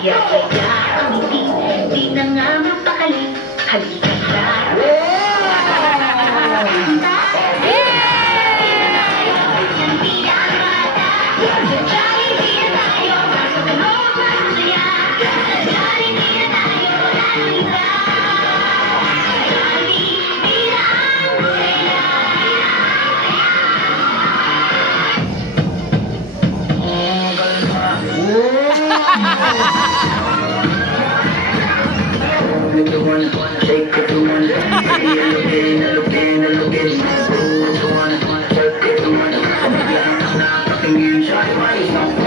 Yaya ang ngiti, di na nga mapakali. Halika na. Take it to one, look in,